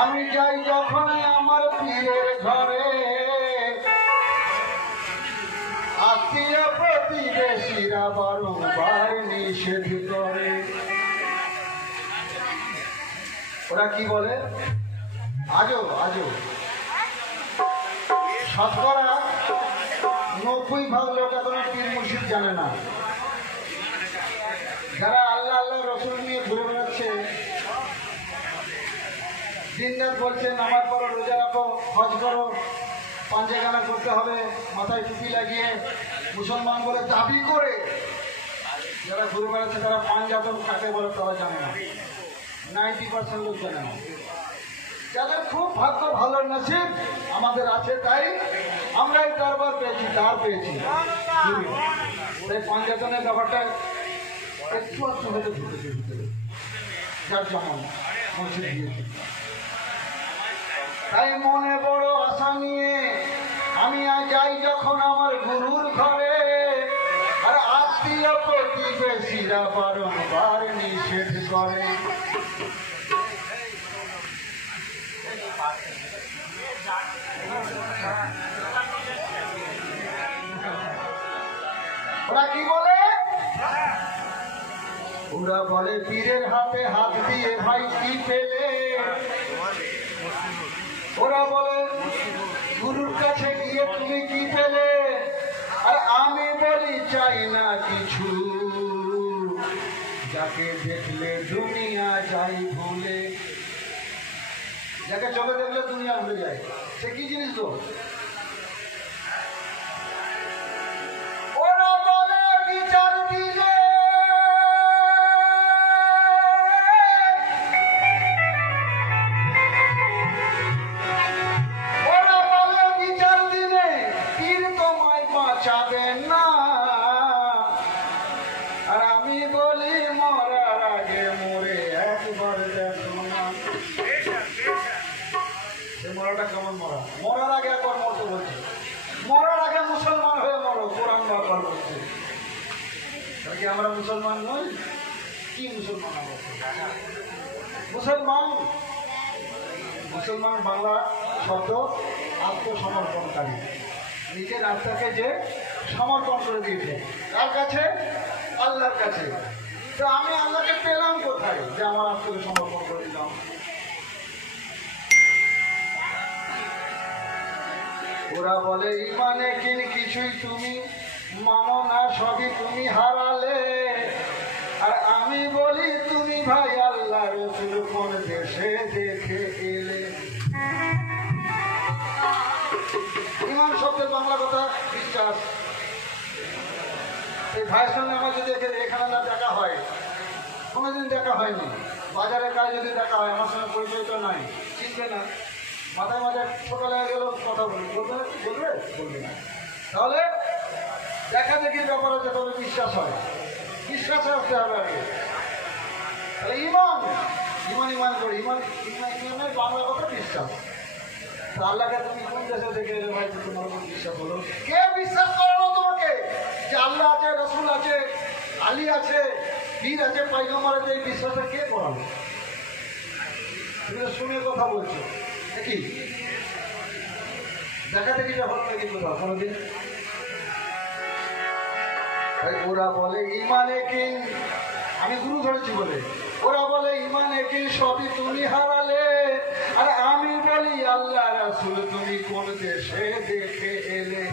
আমি যাই যখন আমার পীরের ঘরে, আত্মীয় প্রতিবেশীরা বারংবার নিষেধ করে। ওরা কি বলে? আজও শতকরা 90% লোক এখনো পীর মুর্শিদ জানে না। যারা আল্লাহ আল্লাহ রসুল নিয়ে ঘুরে বেড়াচ্ছে, দিনরাত বলছে নামাজ পড়ো, রোজা রাখো, হজ করো, পাঞ্জাগানা করতে হবে, মাথায় টুপি লাগিয়ে মুসলমান বলে দাবি করে যারা ঘুরে বেড়াচ্ছে, তারা পাঞ্জাতন কাকে বলে তারা জানে না। 90% লোক জানে না। যাদের খুব ভাগ্য ভালো নসিব আমাদের আছে, তাই আমরাই দরবার পেয়েছি, তার পেয়েছি। তাই পাঞ্জাতনের ব্যাপারটা একটু একটু হতে ঢুকেছে ভিতরে, যার যেমন মসজিদ দিয়েছি। তাই মনে বড় আশা নিয়ে আমি যাই যখন আমার গুরুর ঘরে, আর আত্মীয় প্রতিবেশীরা বারংবার নিষেধ করে। ওরা কি বলে? ওরা বলে পীরের হাতে হাত দিয়ে ভাই কি পেলে। ওরা বলে গুরুর কাছে গিয়ে তুমি কি পেলে। আর আমি বলি চাই না কিছু, যাকে দেখলে দুনিয়া যাই ভুলে। যাকে চোখে দেখলে দুনিয়া ভুলে যায়, সে কি জিনিস তো? ওরা বলে বিচার দিলে, ওরা বলে বিচার দিলে পীর তোমায় বাঁচাবেন না। আর আমি বলি মরার আগে মরে একবার দেখো না। মরাটা কেমন মরা? মরার আগে একবার মরতে বলছে। মরার আগে মুসলমান হয়ে মরো, কোরআন ব্যবহার করছে। কি আমরা মুসলমান নই? কি মুসলমান? মুসলমান বাংলা শব্দ আত্মসমর্পণকারী, নিজের আত্মাকে যে সমর্পণ করে দিয়েছে কার কাছে? আল্লাহর কাছে। তো আমি আল্লাহকে পেলাম কোথায় যে আমার আত্মাকে সমর্পণ করে দিলাম? ওরা বলে ইমানে কিছুই তুমি মানো না, সবই তুমি হারালে। আর আমি বলি তুমি ভাই আল্লাহ রসুল কোন দেশে দেখে এলে। ইমান শব্দের বাংলা কথা বিশ্বাস। এই ভাইয়ের সঙ্গে আমার যদি এখানে না দেখা হয়, কোনোদিন দেখা হয়নি, বাজারের কাজ যদি দেখা হয়, আমার সঙ্গে পরিচয় তো নাই, চিনবে না, মাথায় মাথায় ছোট লেগে গেল, কথা বলবে না। তাহলে দেখা দেখি ব্যাপার হচ্ছে, তবে বিশ্বাস হয়, বিশ্বাস আসতে হবে আগে। তাহলে ইমান করি, ইমানের বাংলা কথা বিশ্বাস। আল্লাহকে তুমি কোন দেশে দেখে এলে ভাই তোমার উপর বিশ্বাস হলো? কে বিশ্বাস করালো তোমাকে যে আল্লাহ আছে, রসুল আছে, আলী আছে, পীর আছে, পাইগম্বর আছে? এই বিশ্বাসটা কে করালো? তুমি শুনে কথা বলছো কি? দেখা দেখিটা হল নাকি কোথাও কোনোদিন? ওরা বলে ইমানে কি, আমি গুরু ধরেছি বলে, ওরা বলে ইমানে কি সবই তুমি হারালে। আর আমি বলি আল্লাহ রাসূল তুমি কোন দেশে দেখে এলে।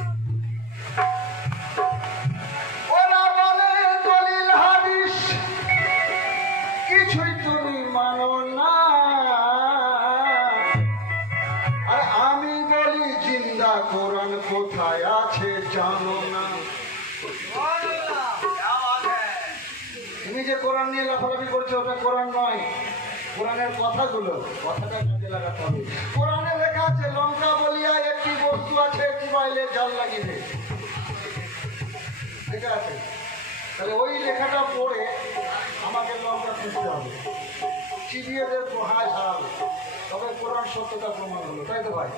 ওরা বলে দলিল হাদিস কিছুই তুমি মানো না। আর আমি বলি জিন্দা কোরআন কোথায় আছে জানো না। তুমি যে কোরআন নিয়ে লাফালাফি করছো, ওটা কোরআন নয়, কোরআনের কথাগুলো, কথাটা কাজে লাগাতে হবে। কোরআনে লেখা আছে লঙ্কা বলিয়া একটি বস্তু আছে, চিবাইলে জাল লাগিবে, লেখা আছে। তাহলে ওই লেখাটা পড়ে আমাকে লঙ্কা খুঁজতে হবে, চিবিয়ে দেখবো হায় ঝাল, তবে কোরআন সত্যতা প্রমাণ হলো, তাই তো ভাই?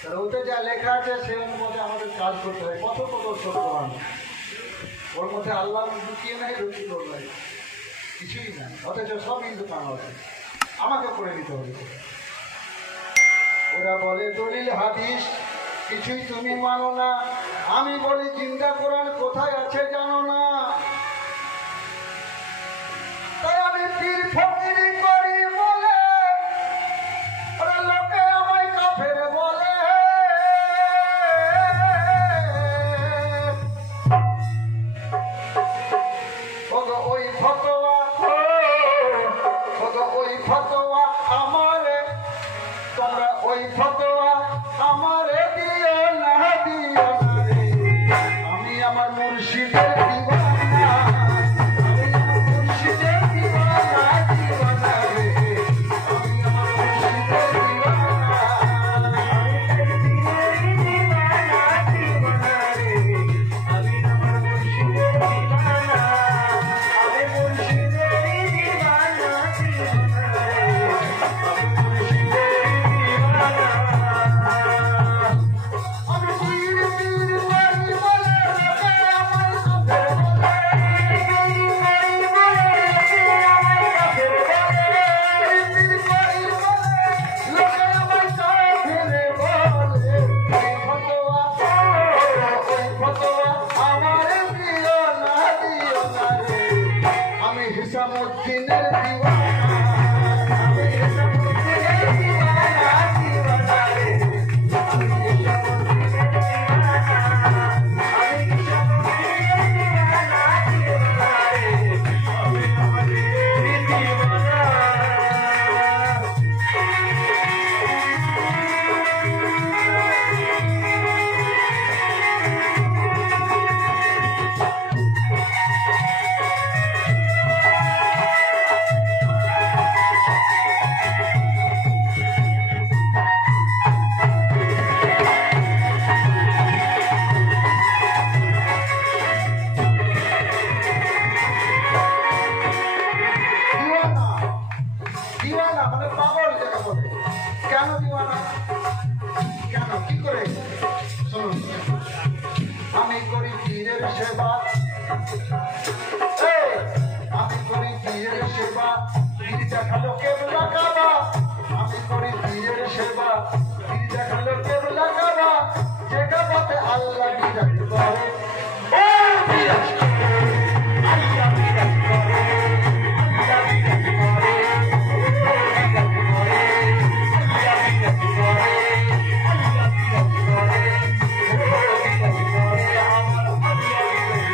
তাহলে ওতে যা লেখা আছে সে অনুমতে আমাদের কাজ করতে হয়। কত কোরআন, ওর মধ্যে আল্লাহ লুকিয়ে নাই, রচিত নাই, কিছুই নাই, অথচ সব হিন্দু কান আছে। আমাকে করে দিতে হবে। ওরা বলে দলিল হাদিস কিছুই তুমি মানো না, আমি বলি জিন্দা কোরআন কোথায় আছে জানো না। তাই আমি পীর ফকিরি করি বলে ওরা লোকে আমায় কাফের বলে। ওই ফতোয়া ওই ফতোয়া আমারে তোমরা ওই ফতোয়া আমারে দিও না দিও না রে। আমি আমার মুর্শিদের দিওয়ানা, আমি আমার মুর্শিদের দিওয়ানা দিওয়ানা রে। আমি আমার মুর্শিদের দিওয়ানা, আমি পীরের দিওয়ানা দিওয়ানা রে। আমি আমার মুর্শিদের দিওয়ানা, আমি মুর্শিদের দিওয়ানা দিওয়ানা রে। আমি মুর্শিদের দিওয়ানা। আমি পীর পীর করি বলে লোকে আমায় কাফের বলে। পীর করি বলে লোকে আমায় কাফের বলে। পীর করি বলে লোকে আমায় কাফের বলে। ওই ফতোয়া আমারে দিও না দিও না রে। আমি হিসামুদ্দিনের দিওয়ানা, আমি হিসামুদ্দিনের দিওয়ানা দিওয়ানা রে। আমি হিসামুদ্দিনের দিওয়ানা, আমি হিসামুদ্দিনের দিওয়ানা দিওয়ানা রে। আমি আমাদের দিওয়ানা। দিওয়ানা দিওয়ানা মানে পাগল যাকে বলে। কেন দিওয়ানা? কেন কি করে? শুনুন, আমি করি পীরের সেবা, এই, আমি করি পীরের সেবা, পীর দেখালো কেবলা কাবা। আমি করি পীরের সেবা, পীর দেখালো কেবলা কাবা। যে কাবাতে আল্লাহ বিরাজ করে, ও বিরাজ করে, আল্লাহ বিরাজ করে, আল্লাহ বিরাজ করে, ও বিরাজ করে, আল্লাহ বিরাজ করে, আল্লাহ বিরাজ করে, ও বিরাজ করে, আমার আল্লাহ বিরাজ করে।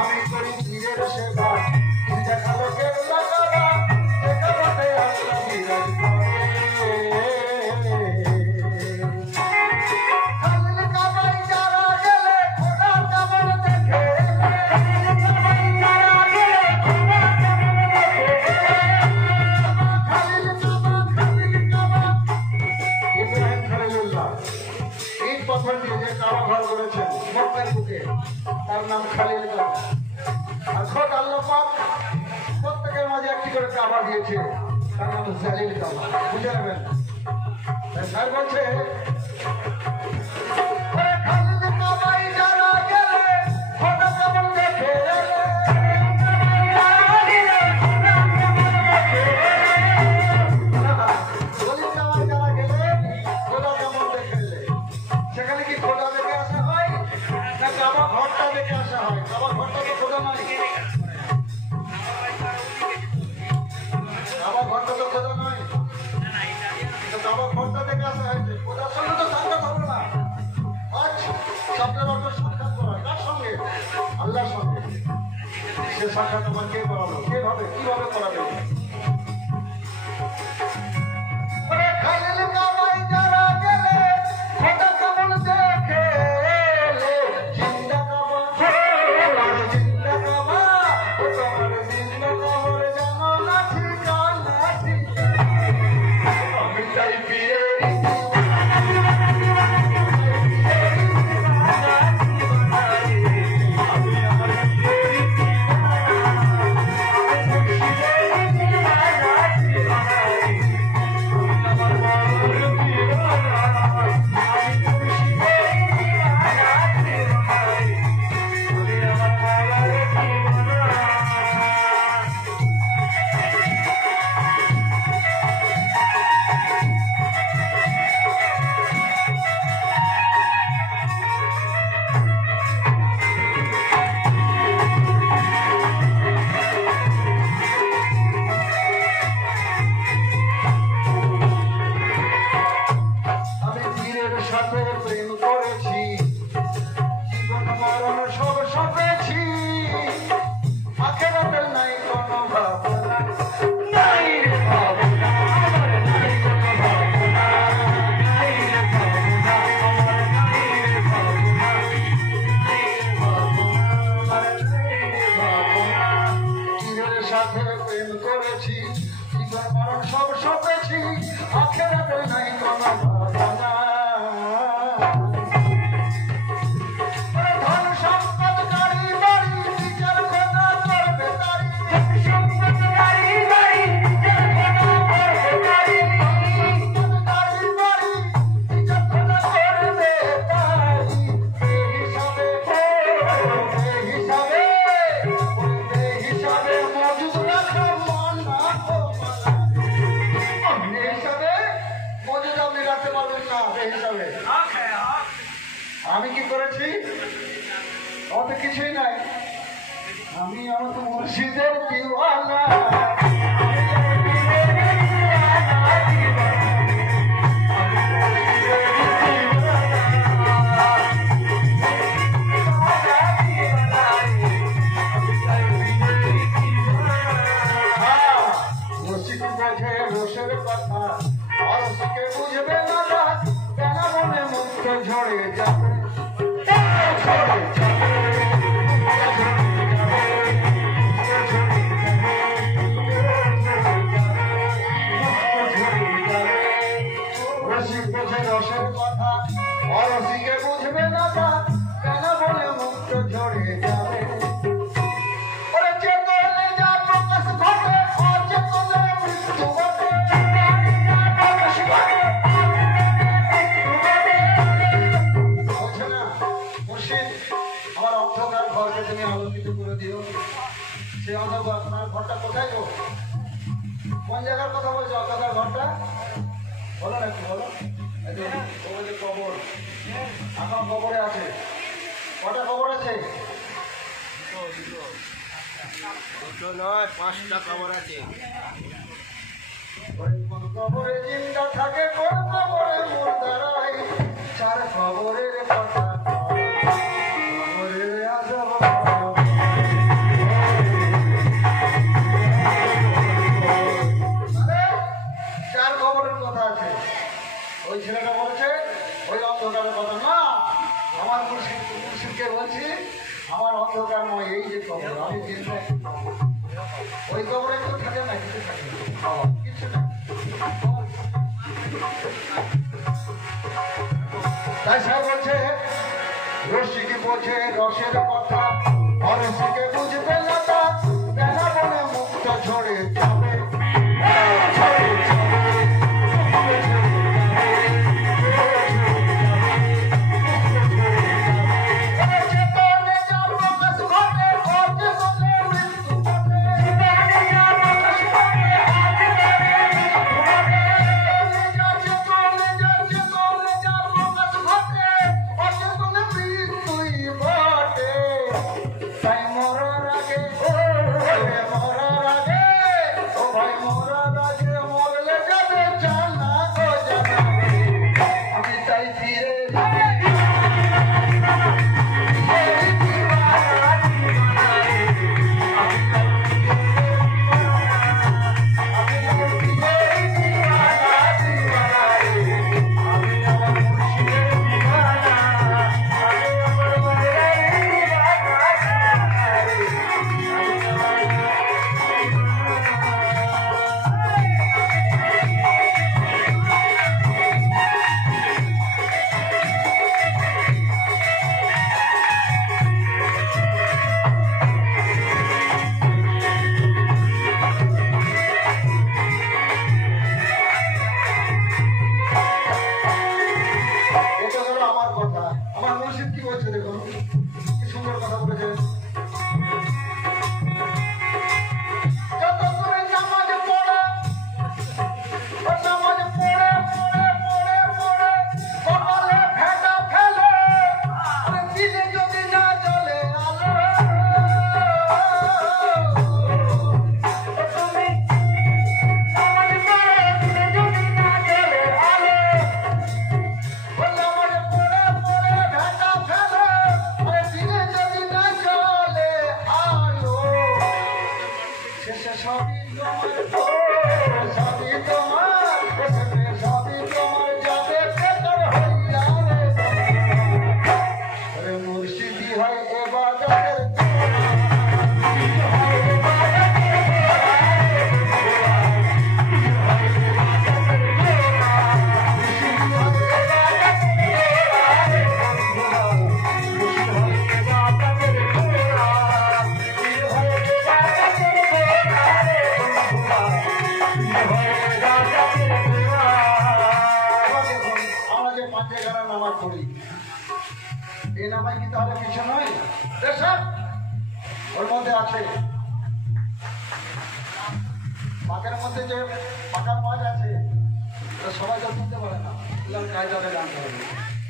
আমি করি পীরের সেবা, পীর দেখালো কেবলা কাবা। যে কাবাতে আল্লাহ বিরাজ করে। খালিল কাবায় যারা গেলে খোদা কেমন দেখে এলে। খালিল কাবায় যারা গেলে খোদা কেমন দেখে এলে। খালিল কাবা ইব্রাহিম খলিলুল্লাহ ইট পাথর দিয়ে যে কাবা ঘর করেছেন মক্কার বুকে, তার নাম খালিল কাবা। আর খোদ আল্লাহ পাক প্রত্যেকের মাঝে একটি করে কাবা দিয়েছে, তার নাম জালিল কাবা। বুঝে নেবেন। তাই স্যার বলছে, ওরে খালিল কাবায় যারা গেলে খোদা কেমন দেখে এলে। খালিল কাবায় যারা গেলে খোদা কেমন দেখে এলে। সেখানে কি খোদা দেখে আসা হয় না কাবা ঘরটা দেখে আসা হয়? কাবা ঘরটা তো খোদা নয়, কাবা ঘরটা তো খোদা নয়, তো কাবা ঘরটা দেখে আসা হয়েছে। খোদার সঙ্গে তো সাক্ষাৎ হবে না। আজ স্বপ্নের অর্থ সাক্ষাৎ করা কার সঙ্গে? আল্লাহর সঙ্গে। সে সাক্ষাৎ আমার কে করালো? কিভাবে করাবে? ওরে খালিল কাবায় যারা গেলে খোদা কেমন দেখে এলে। জিন্দা কাবা, তোমার জিন্দা কাবা, ও তোমার জিন্দা কাবার জানো না ঠিকানা ঠিকানা। আমি চাই পীরের দিওয়ানা, আমি আমার পীরের দিওয়ানা, আমি মুর্শিদের সাথে প্রেম করেছি, জীবন মরণ সব সপেছি, আখেরাতে নাই কোনো ভাবনা। ধন সম্পদ গাড়ি বাড়ি নিজের খোদা করবে তারি, সম্পদ গাড়ি বাড়ি নিজের খোদা করবে তারি, গাড়ি বাড়ি নিজের খোদা করবে তারি। হিসাবে হিসাবে হিসাবে মজুদ রাখা মন না হিসাবে মজুদ আপনি রাখতে পারবেন না। হিসাবে আমি কি করেছি? অত কিছুই নাই, আমি আমার মুর্শিদের দিওয়ানা। মুর্শিদ বোঝে রোষের কথা, অরসকে বুঝবে না রাত, কেন মনে মুক্ত ঝরে যাবে, ঝরে যাবে, রসিক বোঝে রসের কথা, অরসিকে বুঝবে না রাত, কেন মনে মুক্ত ঝরে যাবে। তুমি আলোকিত করে দিও। সেই অন্ধকার আপনার ঘরটা কোথায় গো? কোন জায়গার কথা বলছো? অন্ধকার ঘরটা বলো না, একটু বলো। কবর, এখন কবরে আছে। কটা কবর আছে? দুটো নয়, 5টা কবর আছে। কোন কবরে জিন্দা থাকে, কোন কবরে মুর্দা রয়, 4 কবরের কথা কবরের আযাব। ওই ছেলেটা বলছে ওই অন্ধকারের কথা না, আমার মুর্শিদকে বলছি আমার অন্ধকারময় এই যে কবর, আমি চিন্তা ওই কবরে কেউ থাকে না, কিছু থাকে না, কিছু না। তাই সে বলছে রসিকে বোঝে রসের কথা, অরসিকে বুঝবে না তা, কেন বলে মুক্ত ঝরে যাবে, ঝরে যাবে। হয় এ বাজারের তাহলে কিছু নয়। দেশে ওর মধ্যে আছে পাকের মধ্যে যে পাকা মাছ আছে সবাই তো বুঝতে পারে না, কায়দাটা জানতে হবে।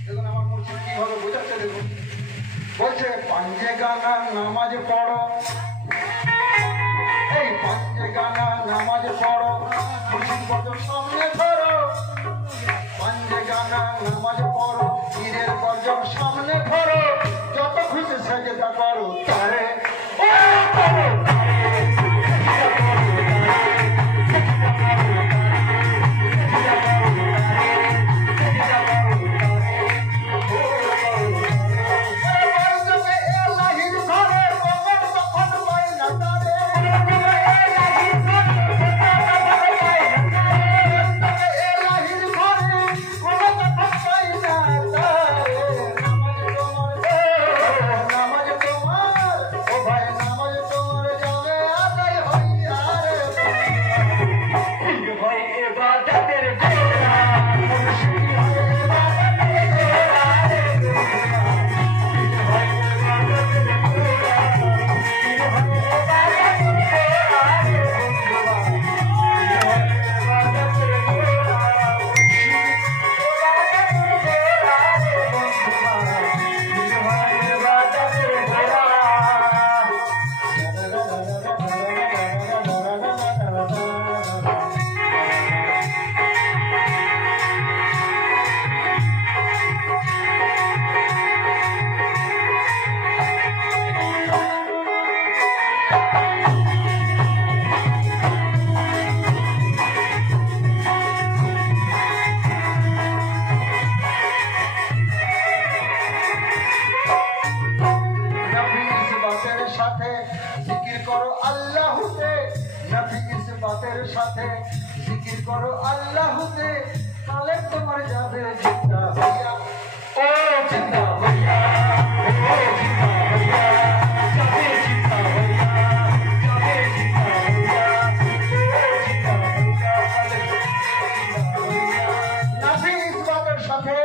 দেখুন আমার মুর্শিদ কিভাবে বোঝাচ্ছে দেখুন। বলছে পাঞ্জে গানা নামাজ পড়ো, এই পাঞ্জে গানা নামাজ পড়ো, মুর্শিদ বছর সামনে ধরো। পাঞ্জে গানা নামাজ পড়ো, পীরের গর্জন সামনে ধরো, যত খুশি সেজদা করো তারে সাথে জিকির করো আল্লাহতে, তাহলে তোমার যাবে জিন্দা হইয়া, ও জিন্দা হইয়া, ও জিন্দা হইয়া, যাবে জিন্দা হইয়া, যাবে জিন্দা হইয়া, ও জিন্দা হইয়া। নাফি ইসবাতের সাথে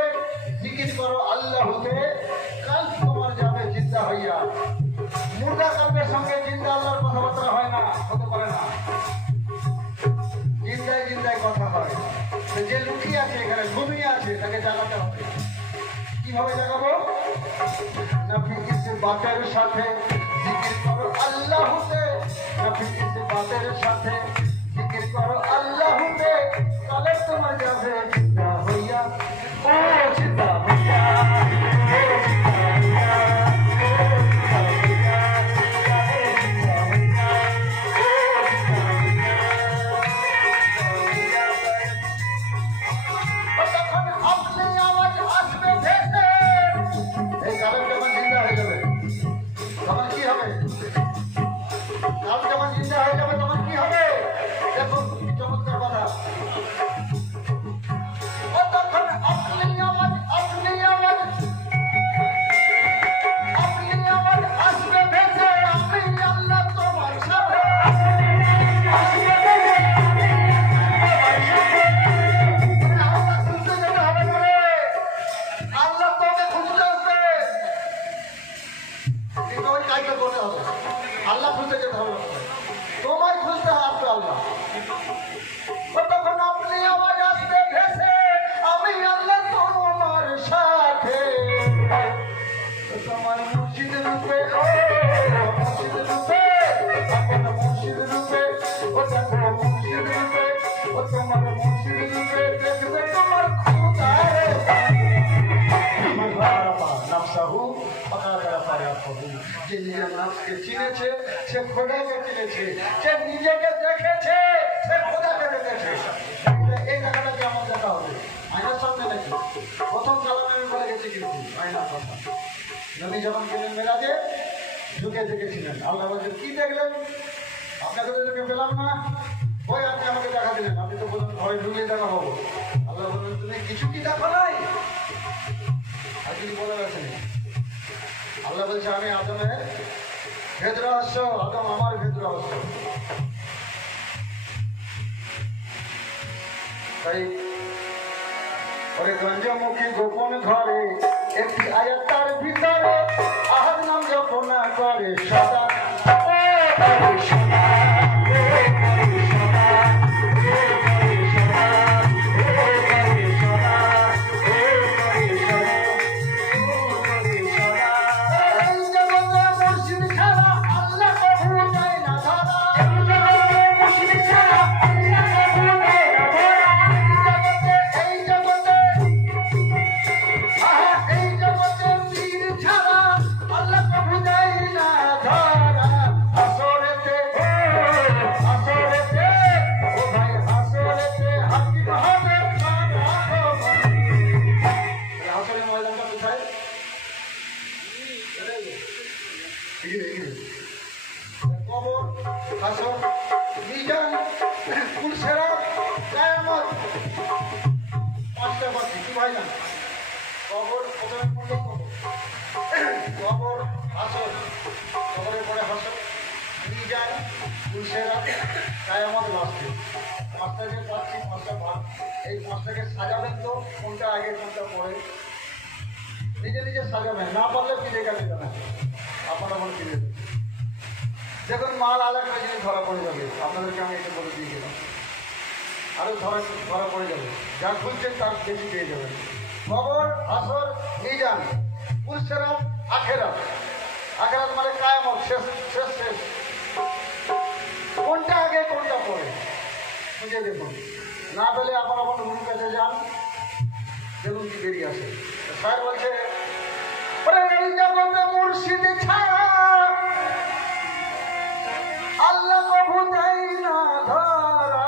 জিকির করো আল্লাহতে, কাল তোমার যাবে জিন্দা হইয়া। মুর্দা কালবের সঙ্গে জিন্দা আল্লাহর কথাবার্তা হয় না, হতে পারে না। জিন্দায় জিন্দায় কথা হয়। যে লুকিয়ে আছে এখানে ঘুমিয়ে আছে তাকে জাগাতে হবে। কিভাবে জাগাবো? নফি ইসবাতের সাথে জিকির করো আল্লাহতে, নফি ইসবাতের সাথে জিকির করো আল্লাহতে, তাহলে তোমার যাবে জিন্দা হইয়া, ও জিন্দা হইয়া, ও জিন্দা হইয়া, আল্লাহ খুঁজতে যেতে হবে, তোমায় খুঁজতে হবে আল্লাহ। তখন আপনি আওয়াজ আসবে ভেসে, আমি আল্লাহ তোমার সাথে, তোমার মুর্শিদ রূপে, ও মুর্শিদ রূপে, এখন মুর্শিদ রূপে, ও দেখো মুর্শিদ রূপে, ও তোমার মুর্শিদ রূপে দেখবে তোমার খুদারে নাফসাহু পাকারা পায়া কবু। যে নিজের নাফসকে চিনেছে সে খোদাকে চিনেছে, যে নিজেকে দেখেছে সে খোদাকে দেখেছে। এই জায়গাটাকে আমার দেখা হবে আয়নার সামনে নাকি প্রথম কালামে আমি বলে গেছি, কিন্তু আয়নার কথা নবী যখন গেলেন মেরাজে ঢুকে দেখেছিলেন। আল্লাহ বলছেন কি দেখলেন? আপনাকে তো চোখে পেলাম না, ওই আপনি আমাকে দেখা দিলেন, আপনি তো বললেন ঘরে ঢুকে দেখা হবো। আল্লাহ বললেন তুমি কিছু কি দেখো নাই? আর কিছু বলে গেছেন। আল্লাহ বলছে আমি আদমের ভেদ রহস্য, আদম আমার ভেদ রহস্য। তাই ওরে গঞ্জমুখী গোপন ঘরে একটি আয়াত তার ভিতরে আহার নাম জপনা করে সদা এই পাঁচটাকে সাজাবেন তো কোনটা আগে কোনটা পরে নিজে নিজে সাজাবেন না পারলে কিনে গেলে না আপনারা মনে কিনে দেবেন দেখুন মাল আলাদা জিনিস ধরা পড়ে যাবে আপনাদেরকে আমি এটা বলে দিয়ে গেলাম আরও ধরা পড়ে যাবে যা খুলছেন তার বেশি পেয়ে যাবেন কবর আসর মিজান পুলসেরাত আখেরাত আখেরাত মানে কায়ামত শেষ শেষ শেষ কোনটা আগে কোনটা পরে খুঁজে দেখুন না পেলে আপনার আমার গুরুর কাছে যান দেখুন কি বেরিয়ে আসে স্যার বলছে এই জগতে মুর্শিদি ছাড়া আল্লাহ কবু দেয় না ধরা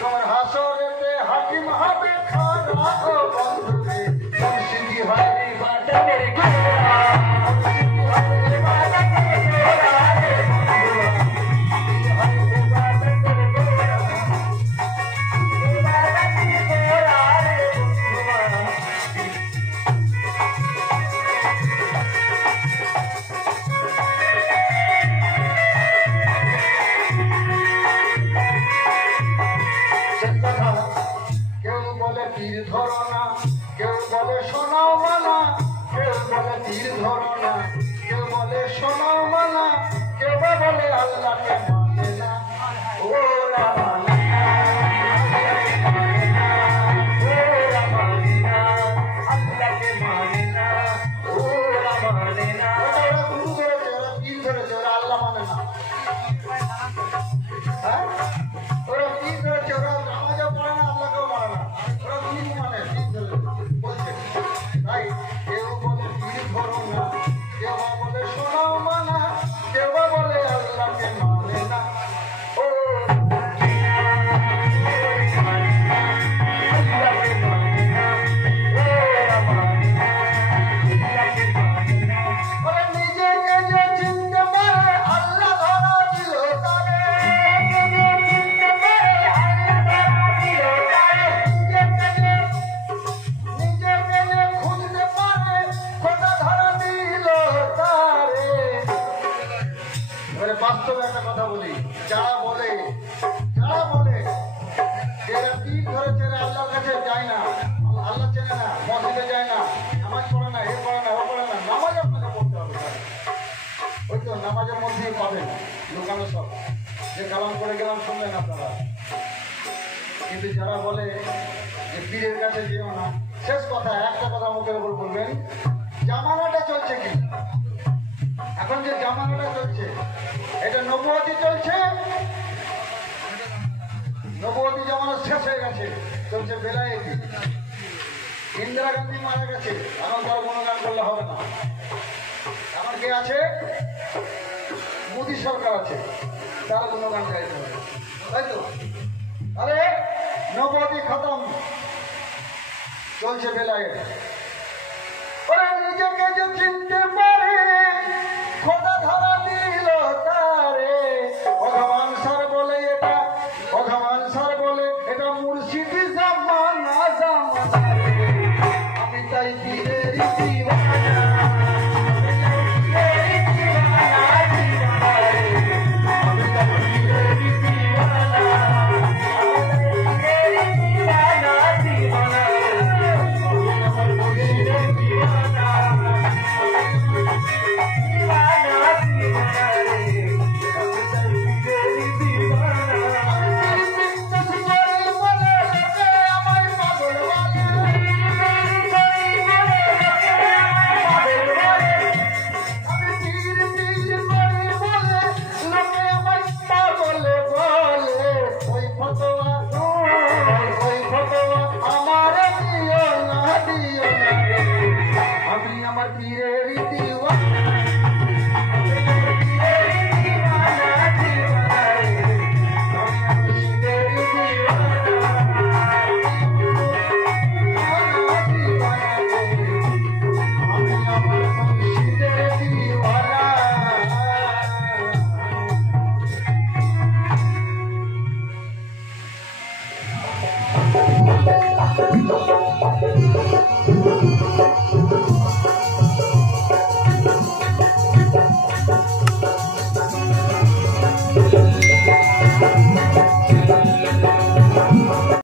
তোমার হাসরেতে হাকিম হবে খারা ও বন্ধুরে মুর্শিদি হয় বাজারের ঘোড়া বাস্তবে একটা কথা বলি যারা বলে যারা পীর ধরেছে আল্লাহর কাছে যায় না আল্লাহ চেনে না মসজিদে যায় না নামাজ পড়ে না এ পড়ে না ও পড়ে না নামাজ আপনাকে পড়তে হবে ওই তো নামাজের মধ্যেই পাবেন লুকানো সব যে কালাম করে গেলাম শুনলেন আপনারা কিন্তু যারা বলে যে পীরের কাছে যেও না শেষ কথা একটা কথা মুখের উপর বলবেন জামানাটা চলছে কি এখন যে জামানাটা চলছে এটা নবুয়তি চলছে নবুয়তি জামানা শেষ হয়ে গেছে চলছে বেলায়েতি ইন্দিরা গান্ধী মারা গেছে এখন তার গুণগান করলে হবে না এখন কে আছে মোদী সরকার আছে তারা গুণগান গাইতে হবে তাই তো আরে নবুয়তি খতম চলছে বেলায়েত ওরা নিজেকে যে চিনতে পারে খোদা ধরা দিল তারে ভগবান স্যার বলে এটা মুর্শিদি জামানা আমি তাই পীরের দিওয়ানা না